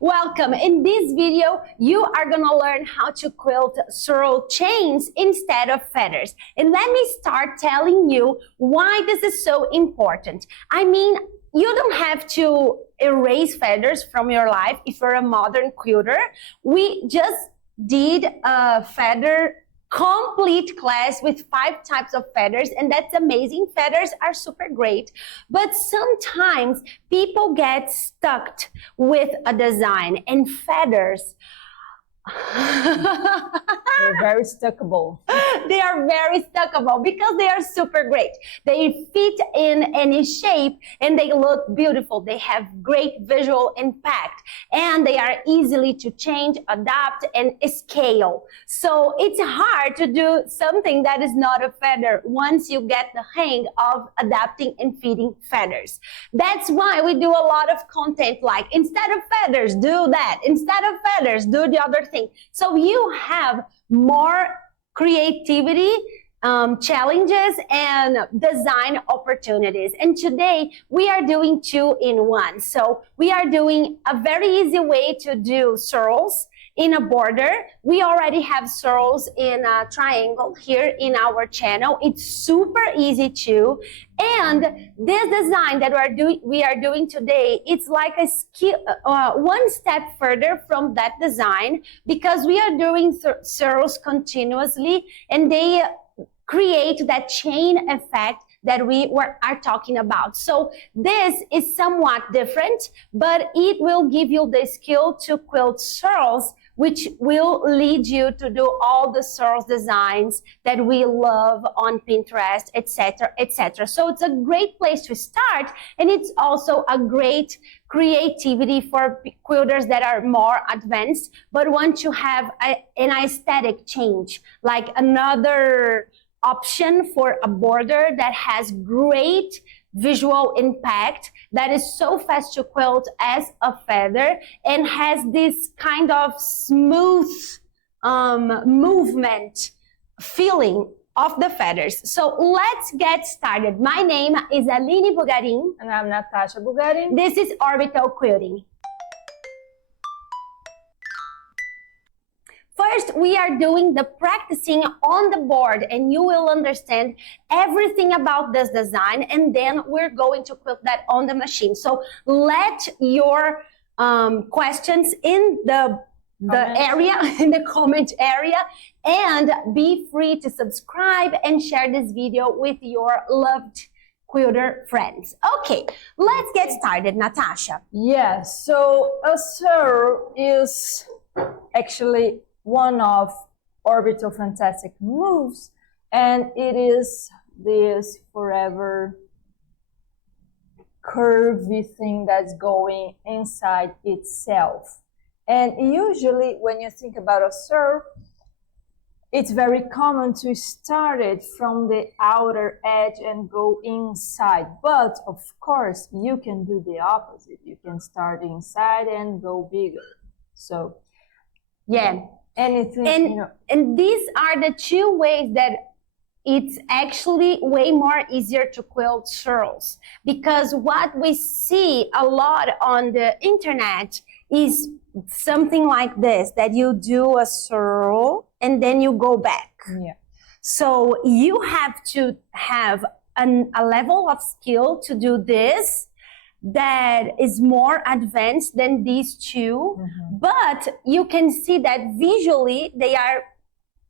Welcome. In this video, you are going to learn how to quilt SWIRL chains instead of feathers. And let me start telling you why this is so important. I mean, you don't have to erase feathers from your life if you're a modern quilter. We just did a feather complete class with 5 types of feathers, and that's amazing. Feathers are super great, but sometimes people get stuck with a design, and feathers they're very stuckable. They are very stuckable because they are super great. They fit in any shape and they look beautiful. They have great visual impact and they are easily to change, adapt, and scale. So it's hard to do something that is not a feather once you get the hang of adapting and fitting feathers. That's why we do a lot of content like, instead of feathers, do that. Instead of feathers, do the other thing. So you have more creativity, challenges, and design opportunities. And today we are doing 2-in-1. So we are doing a very easy way to do SWIRLs in a border. We already have SWIRLs in a triangle here in our channel. It's super easy too. And this design that we are doing today, it's like a skill, one step further from that design, because we are doing SWIRLs continuously and they create that chain effect that we are talking about. So this is somewhat different, but it will give you the skill to quilt SWIRLs, which will lead you to do all the SWIRLs designs that we love on Pinterest, etc., etc. So it's a great place to start, and it's also a great creativity for quilters that are more advanced but want to have an aesthetic change, like another option for a border that has great visual impact, that is so fast to quilt as a feather, and has this kind of smooth movement feeling of the feathers. So let's get started. My name is Aline Bugarin. And I'm Natasha Bugarin. This is Orbital Quilting. First, we are doing the practicing on the board, and you will understand everything about this design, and then we're going to quilt that on the machine. So let your questions in the area, in the comment area, and be free to subscribe and share this video with your loved quilter friends. Okay, let's get started, Natasha. Yes, so a SWIRL is actually one of Orbital fantastic moves, and it is this forever curvy thing that's going inside itself. And usually when you think about a SWIRL, it's very common to start it from the outer edge and go inside. But of course, you can do the opposite. You can start inside and go bigger. So yeah, anything, and, you know. And these are the 2 ways that it's actually way more easier to quilt SWIRLs, because what we see a lot on the internet is something like this, that you do a SWIRL and then you go back. Yeah. So you have to have a level of skill to do this that is more advanced than these 2, but you can see that visually they are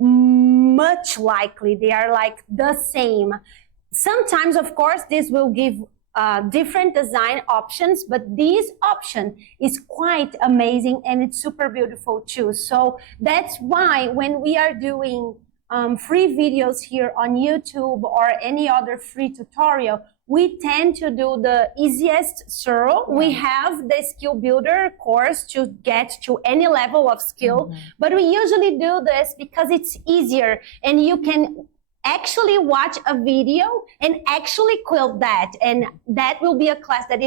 much likely, they are like the same. Sometimes, of course, this will give different design options, but this option is quite amazing and it's super beautiful too. So that's why when we are doing free videos here on YouTube or any other free tutorial, we tend to do the easiest SWIRL. We have the skill builder course to get to any level of skill, but we usually do this because it's easier, and you can actually watch a video and actually quilt that, and that will be a class that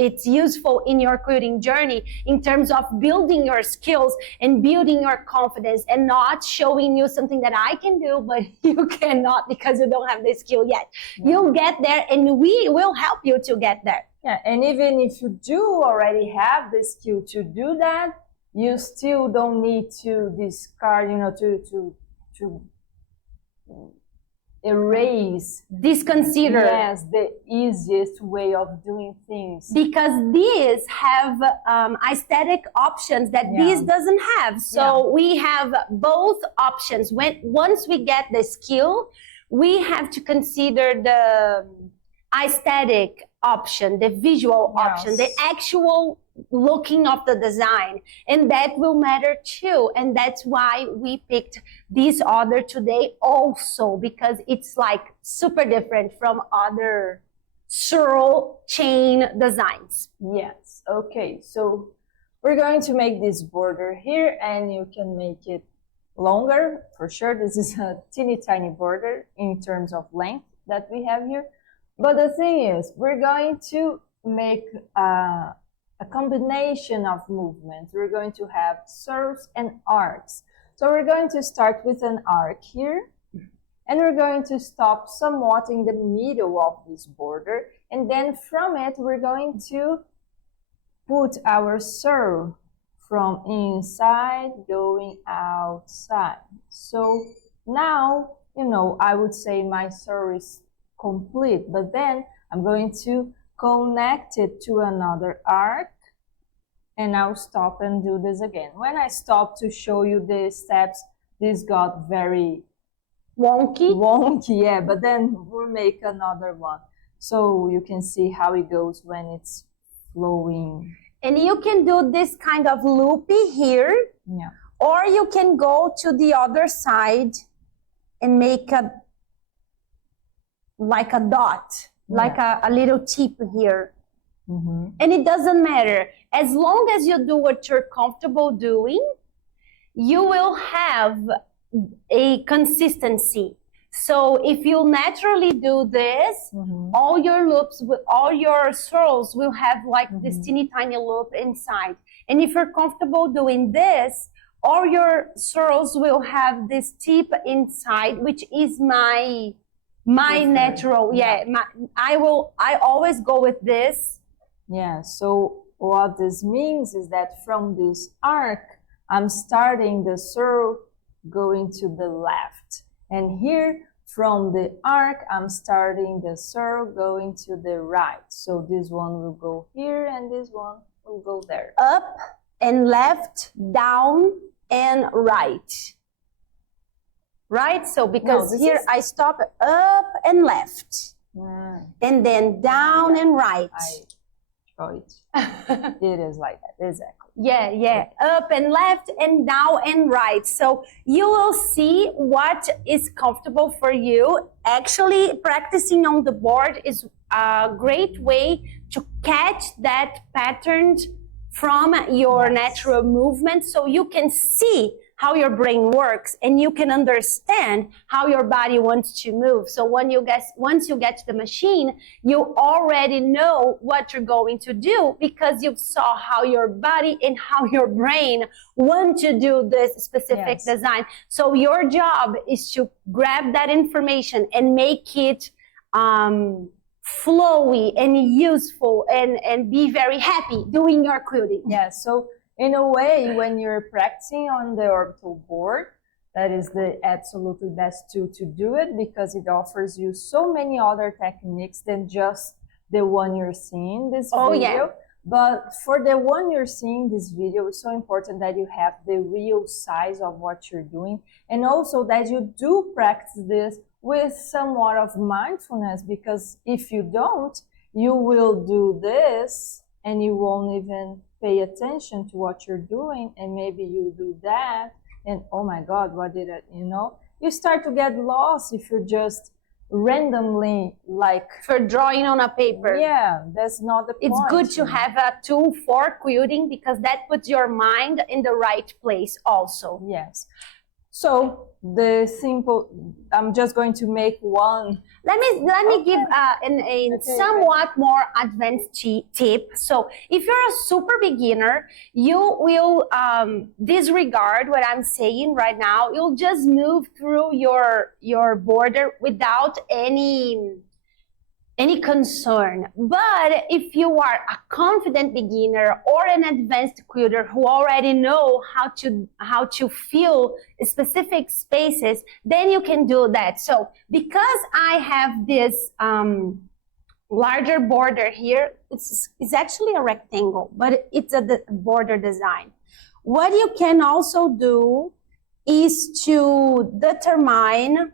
it's useful in your quilting journey in terms of building your skills and building your confidence, and not showing you something that I can do, but you cannot because you don't have the skill yet. You'll get there, and we will help you to get there. Yeah, and even if you do already have the skill to do that, you still don't need to discard, to erase, disconsider. yes, the easiest way of doing things. Because these have aesthetic options that this doesn't have. So we have both options. Once we get the skill, we have to consider the aesthetic option, the visual option, the actual looking of the design, and that will matter too. And that's why we picked this order today also, because it's like super different from other SWIRL chain designs. Yes, okay, so we're going to make this border here, and you can make it longer for sure. This is a teeny tiny border in terms of length that we have here. But the thing is, we're going to make a combination of movements. We're going to have serves and arcs. So we're going to start with an arc here, and we're going to stop somewhat in the middle of this border, and then from it we're going to put our serve from inside going outside. So now, I would say my serve is complete, but then I'm going to connect it to another arc, and I'll stop and do this again. When I stop to show you the steps, this got very wonky, yeah, but then we'll make another one so you can see how it goes when it's flowing. And you can do this kind of loopy here, or you can go to the other side and make like a dot, like a little tip here. And it doesn't matter. As long as you do what you're comfortable doing, you will have a consistency. So if you naturally do this, all your loops, all your swirls will have like this teeny tiny loop inside. And if you're comfortable doing this, all your swirls will have this tip inside, which is my natural. I always go with this. Yeah, so what this means is that from this arc, I'm starting the swirl going to the left. And here, from the arc, I'm starting the swirl going to the right. So this one will go here, and this one will go there. Up and left, down and right. Right? So because here I stop up and left. And then down and right. I draw it. It is like that, exactly. Yeah. Up and left and down and right. So you will see what is comfortable for you. Actually, practicing on the board is a great way to catch that pattern from your natural movement, so you can see how your brain works and you can understand how your body wants to move. So once you get to the machine, you already know what you're going to do because you saw how your body and how your brain want to do this specific design. So your job is to grab that information and make it flowy and useful and be very happy doing your quilting. Yeah, so in a way, when you're practicing on the Orbital board, that is the absolutely best tool to do it because it offers you so many other techniques than just the one you're seeing in this video. But for the one you're seeing this video, it's so important that you have the real size of what you're doing, and also that you do practice this with somewhat of mindfulness, because if you don't, you will do this and you won't even pay attention to what you're doing, and maybe you do that and oh my god, what did I, you start to get lost if you're just randomly for drawing on a paper. Yeah, that's not the point. It's good to have a tool for quilting because that puts your mind in the right place also. Yes. So I'm just going to make one. Let me give a somewhat more advanced tip. So if you're a super beginner, you will disregard what I'm saying right now. You'll just move through your border without any any concern. But if you are a confident beginner or an advanced quilter who already know how to fill specific spaces, then you can do that. So because I have this larger border here, it's actually a rectangle, but it's a border design. What you can also do is to determine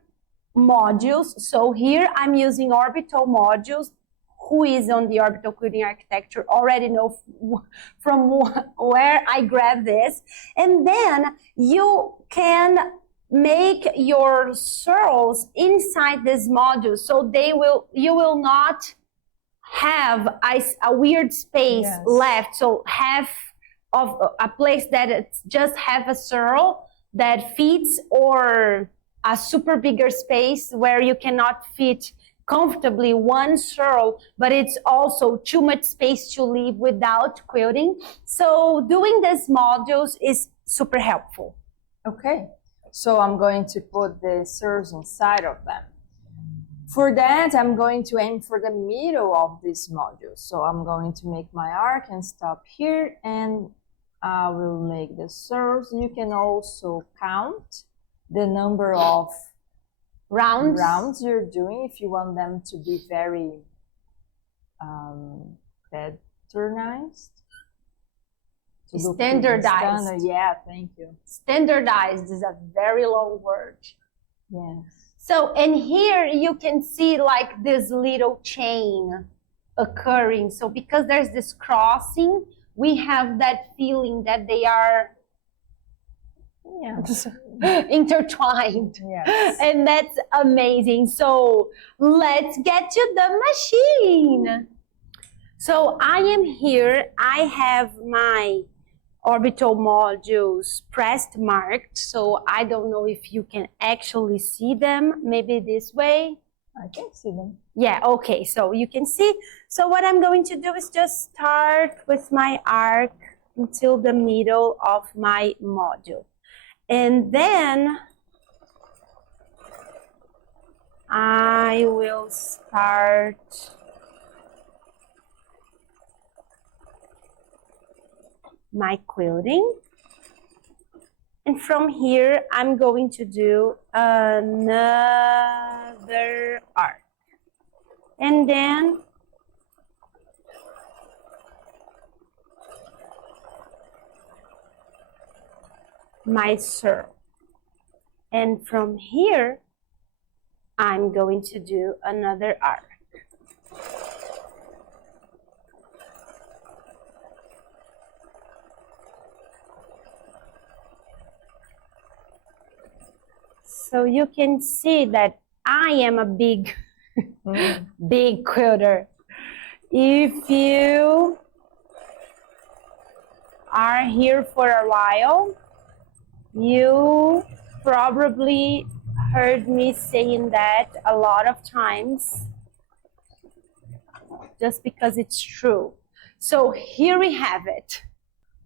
modules. So here I'm using Orbital modules. Who is on the Orbital quilting architecture already know from where I grab this. And then you can make your swirls inside this module, so you will not have a weird space left. So half of a place that it's just have a swirl that fits, or a super bigger space where you cannot fit comfortably one swirl, but it's also too much space to leave without quilting. So doing these modules is super helpful. Okay, so I'm going to put the swirls inside of them. For that, I'm going to aim for the middle of this module. So I'm going to make my arc and stop here, and I will make the swirls. You can also count the number of rounds you're doing if you want them to be very patternized. Standardized. Yeah, thank you. Standardized is a very long word. Yes. So, and here you can see like this little chain occurring. So because there's this crossing, we have that feeling that they are intertwined. Yes. And that's amazing. So let's get to the machine. So I am here. I have my Orbital modules pressed, marked. So I don't know if you can actually see them. Maybe this way. I can see them. Yeah, okay, so you can see. So what I'm going to do is just start with my arc until the middle of my module. And then I will start my quilting. And from here, I'm going to do another arc. And then my swirl. And from here, I'm going to do another arc. So you can see that I am a big big quilter. If you are here for a while, you probably heard me saying that a lot of times, just because it's true. So here we have it.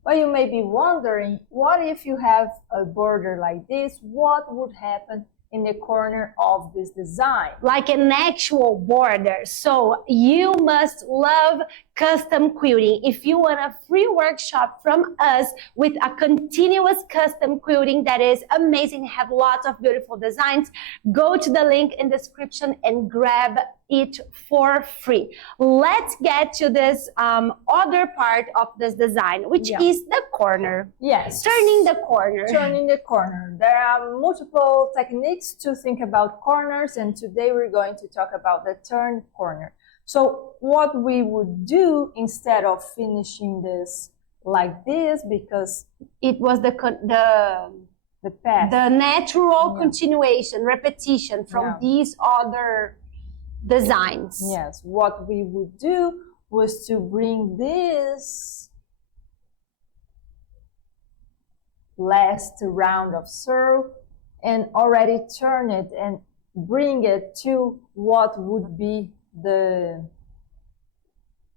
Well, you may be wondering, what if you have a border like this? What would happen in the corner of this design? Like an actual border. So you must love custom quilting. If you want a free workshop from us with a continuous custom quilting that is amazing, have lots of beautiful designs, go to the link in the description and grab it for free. Let's get to this other part of this design, which is the corner. Yes. Turning the corner. Turning the corner. There are multiple techniques to think about corners, and today we're going to talk about the turn corner. So what we would do instead of finishing this like this, because it was the path, the natural continuation, repetition from these other designs. Yes, what we would do was to bring this last round of swirl and already turn it and bring it to what would be the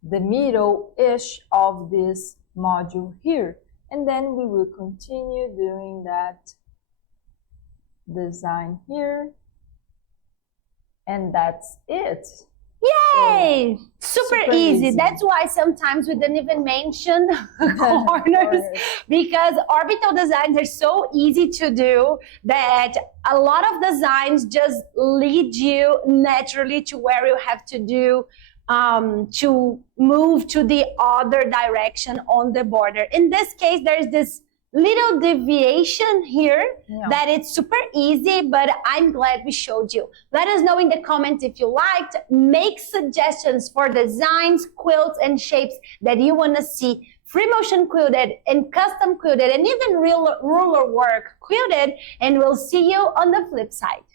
middle-ish of this module here. And then we will continue doing that design here. And that's it. Yay! Super easy. easy. That's why sometimes we didn't even mention corners, because orbital designs are so easy to do that a lot of designs just lead you naturally to where you have to do to move to the other direction on the border. In this case, there's this little deviation here that it's super easy, but I'm glad we showed you. Let us know in the comments if you liked. Make suggestions for designs, quilts, and shapes that you want to see free motion quilted and custom quilted and even ruler work quilted, and we'll see you on the flip side.